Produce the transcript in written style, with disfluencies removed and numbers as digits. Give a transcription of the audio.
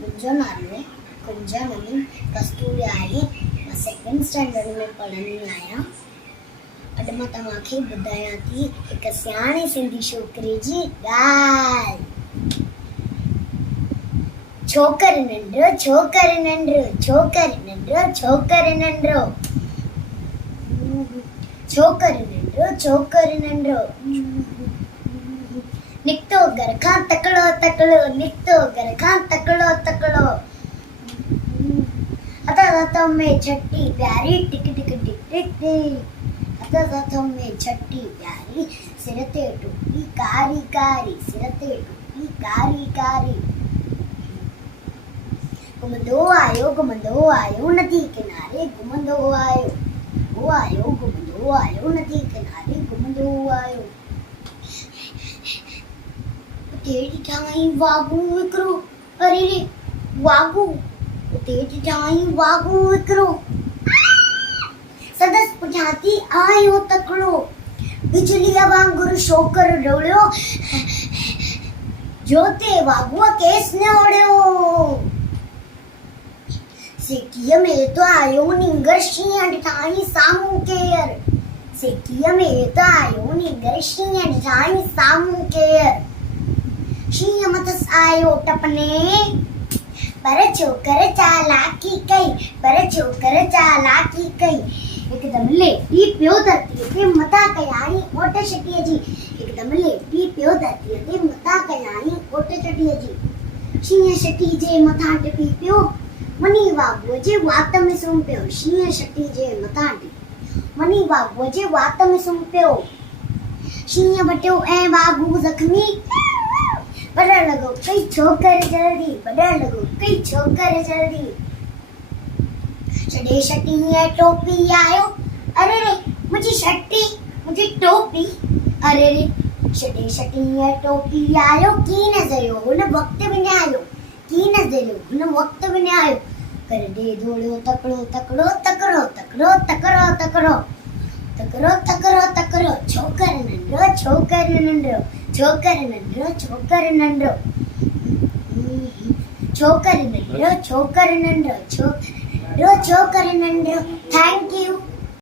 मुंहिंजो नालो कुंजामनी कस्तूरी आहे। मां सेकेंड स्टैंडर्ड में पढ़ंदी आहियां। अॼु मां तव्हांखे ॿुधायां थी हिकु सियाणे सिंधी छोकिरे जी ॻाल्हि। छोकर नंढो छोकर नंढो छोकर नंढो छोकर नंढो छोकर नंढो छोकर नंढो निकतो घर खां तकड़ो तकड़ो निकतो घर खां तकड़ो तकड़ो हथों में छठी प्यारी टिक टिक टिक टिक टिक हथों में छठी प्यारी सिर ते टोपी कारी कारी सिर ते टोपी कारी कारी घुमंदो आयो नदी किनारे घुमंदो आयो घुमंदो आयो नदी किनारे घुमंदो आयो तेरी ठाई वागू विकरो अरे रे वागू तेरी ठाई वागू विकरो सदस पुछाती आयो तकड़ो बिजलिया वांगुरु शोकर डोलियो जोते वागुआ केस ने ओड़ियो सेकीअ में तो आयो निंगर शींहं ॾिठाई साम्हूं केर सेकीअ में तो आयो निंगर शींहं ॾिठाई साम्हूं केर शींहं मथस आयो टपने पर छोकर चालाकी कई एकदम लेटी पियो धरतीअ ते मथां कयाई ओट छटीअ जी एकदम लेटी पियो धरतीअ ते मथां कयाई ओट छटीअ जी शींहं छटी जे मथां टिपी पियो मनी वागुअ जे वात में सुम्ही पियो शींहं छटी जे मथां मनी वागुअ जे वात में सुम्ही पियो शींहं बटियो ऐं वागू ज़ख्मी बड़न लगो कई छोकर जल्दी बड़न लगो कई छोकर जल्दी छड़े छटी है टोपी आयो अरे रे मुझी टोपी अरे रे छड़े छटी है टोपी आयो की नजरियो हुन वक्त में आयो की नजरियो हुन वक्त में आयो कर दे दौड़ो तकड़ो तकड़ो तकड़ो तकड़ो तकड़ो तकड़ो तकड़ो तकड़ो तकड़ो छोकर नंढो छोकर नंढो छोकर नंढो छोकर नंढो छोकर नंढो छोकर नंढो छोकर नंढो थैंक यू।